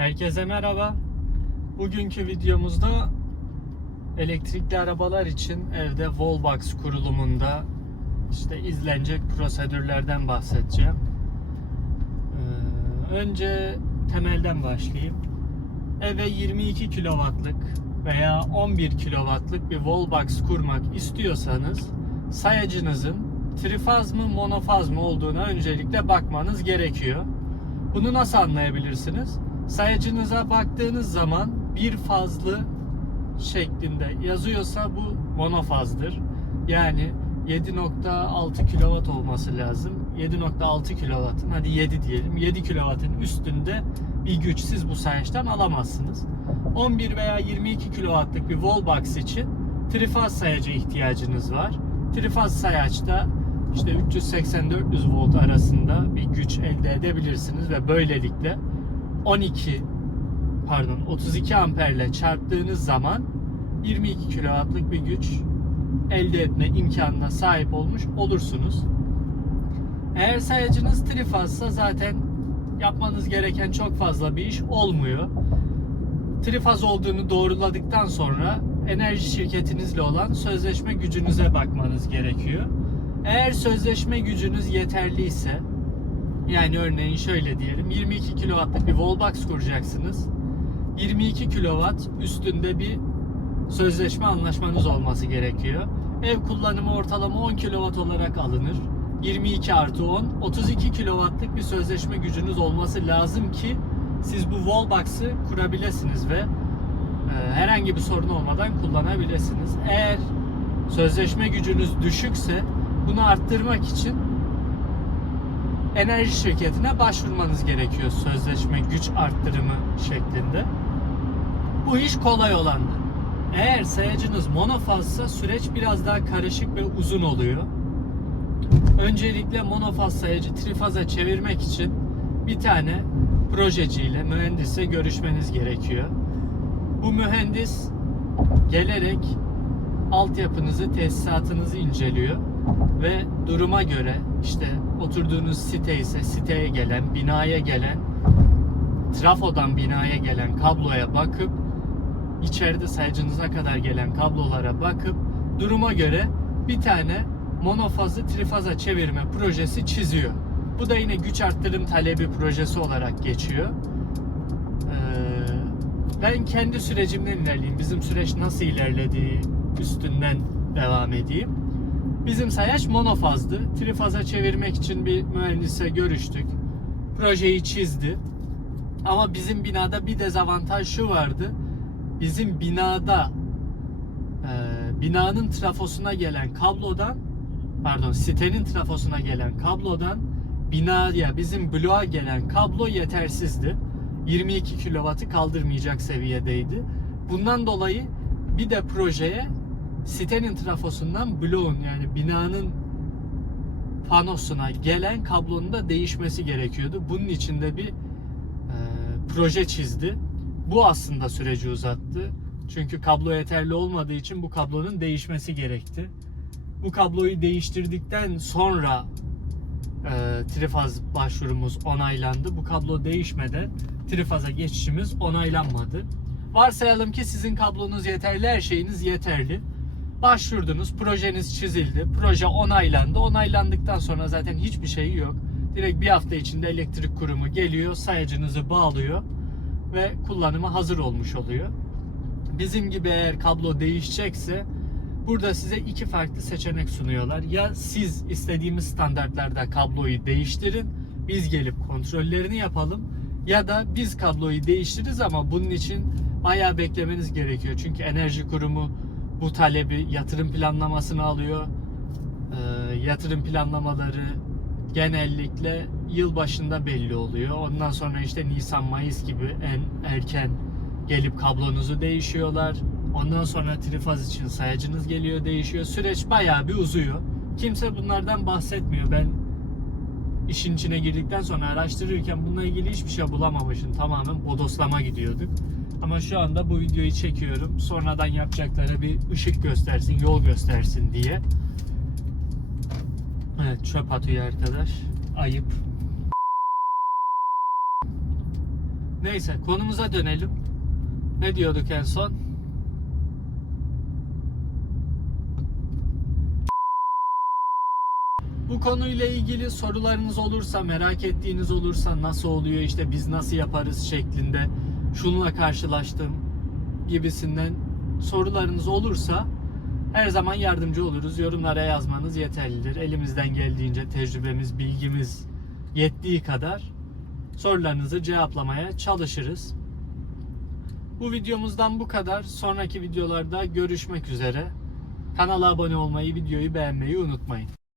Herkese merhaba. Bugünkü videomuzda elektrikli arabalar için evde Wallbox kurulumunda işte izlenecek prosedürlerden bahsedeceğim. Ee, önce temelden başlayayım. Eve 22 kW'lık veya 11 kW'lık bir Wallbox kurmak istiyorsanız sayacınızın trifaz mı monofaz mı olduğuna öncelikle bakmanız gerekiyor. Bunu nasıl anlayabilirsiniz? Sayacınıza baktığınız zaman bir fazlı şeklinde yazıyorsa bu monofazdır. Yani 7.6 kW olması lazım. 7.6 kW'ın hadi 7 diyelim. 7 kW'ın üstünde bir güç siz bu sayaçtan alamazsınız. 11 veya 22 kW'lık bir wallbox için trifaz sayacı ihtiyacınız var. Trifaz sayaçta işte 380-400 volt arasında bir güç elde edebilirsiniz ve böylelikle 12 pardon 32 amperle çarptığınız zaman 22 kW'lık bir güç elde etme imkanına sahip olmuş olursunuz. Eğer sayacınız trifazsa zaten yapmanız gereken çok fazla bir iş olmuyor. Trifaz olduğunu doğruladıktan sonra enerji şirketinizle olan sözleşme gücünüze bakmanız gerekiyor. Eğer sözleşme gücünüz yeterliyse yani örneğin şöyle diyelim 22 kW'lık bir wallbox kuracaksınız. 22 kW üstünde bir sözleşme anlaşmanız olması gerekiyor. Ev kullanımı ortalama 10 kW olarak alınır. 22 artı 10, 32 kW'lık bir sözleşme gücünüz olması lazım ki siz bu wallbox'ı kurabilirsiniz ve e, herhangi bir sorun olmadan kullanabilirsiniz. Eğer sözleşme gücünüz düşükse bunu arttırmak için enerji şirketine başvurmanız gerekiyor sözleşme güç arttırımı şeklinde. Bu iş kolay olandı. Eğer sayacınız monofazsa süreç biraz daha karışık ve uzun oluyor. Öncelikle monofaz sayacı trifaza çevirmek için bir tane projeciyle, mühendisle görüşmeniz gerekiyor. Bu mühendis gelerek altyapınızı, tesisatınızı inceliyor ve duruma göre işte oturduğunuz site ise siteye gelen, binaya gelen, trafodan binaya gelen kabloya bakıp içeride sayacınıza kadar gelen kablolara bakıp duruma göre bir tane monofazı trifaza çevirme projesi çiziyor. Bu da yine güç arttırım talebi projesi olarak geçiyor. Ee, ben kendi sürecimden ilerleyeyim. Bizim süreç nasıl ilerlediği üstünden devam edeyim. Bizim sayaç monofazdı. Trifaza çevirmek için bir mühendisle görüştük. Projeyi çizdi. Ama bizim binada bir dezavantaj şu vardı. Bizim binada e, binanın trafosuna gelen kablodan pardon sitenin trafosuna gelen kablodan binaya bizim bloğa gelen kablo yetersizdi. 22 kW'ı kaldırmayacak seviyedeydi. Bundan dolayı bir de projeye sitenin trafosundan bloğun yani binanın panosuna gelen kablonun da değişmesi gerekiyordu. Bunun için de bir e, proje çizdi. Bu aslında süreci uzattı. Çünkü kablo yeterli olmadığı için bu kablonun değişmesi gerekti. Bu kabloyu değiştirdikten sonra e, trifaz başvurumuz onaylandı. Bu kablo değişmeden trifaza geçişimiz onaylanmadı. Varsayalım ki sizin kablonuz yeterli, her şeyiniz yeterli. Başvurdunuz, projeniz çizildi, proje onaylandı. Onaylandıktan sonra zaten hiçbir şey yok. Direkt bir hafta içinde elektrik kurumu geliyor, sayacınızı bağlıyor ve kullanıma hazır olmuş oluyor. Bizim gibi eğer kablo değişecekse burada size iki farklı seçenek sunuyorlar. Ya siz istediğimiz standartlarda kabloyu değiştirin, biz gelip kontrollerini yapalım ya da biz kabloyu değiştiririz ama bunun için bayağı beklemeniz gerekiyor. Çünkü enerji kurumu bu talebi yatırım planlamasını alıyor. Ee, yatırım planlamaları genellikle yıl başında belli oluyor. Ondan sonra işte Nisan Mayıs gibi en erken gelip kablonuzu değişiyorlar. Ondan sonra trifaz için sayacınız geliyor değişiyor. Süreç bayağı bir uzuyor. Kimse bunlardan bahsetmiyor. Ben işin içine girdikten sonra araştırırken bununla ilgili hiçbir şey bulamamışım. Tamamen bodoslama gidiyorduk. Ama şu anda bu videoyu çekiyorum. Sonradan yapacakları bir ışık göstersin, yol göstersin diye. Evet çöp atıyor arkadaş. Ayıp. Neyse konumuza dönelim. Ne diyorduk en son? Bu konuyla ilgili sorularınız olursa, merak ettiğiniz olursa nasıl oluyor işte biz nasıl yaparız şeklinde şununla karşılaştım gibisinden sorularınız olursa her zaman yardımcı oluruz. Yorumlara yazmanız yeterlidir. Elimizden geldiğince tecrübemiz, bilgimiz yettiği kadar sorularınızı cevaplamaya çalışırız. Bu videomuzdan bu kadar. Sonraki videolarda görüşmek üzere. Kanala abone olmayı, videoyu beğenmeyi unutmayın.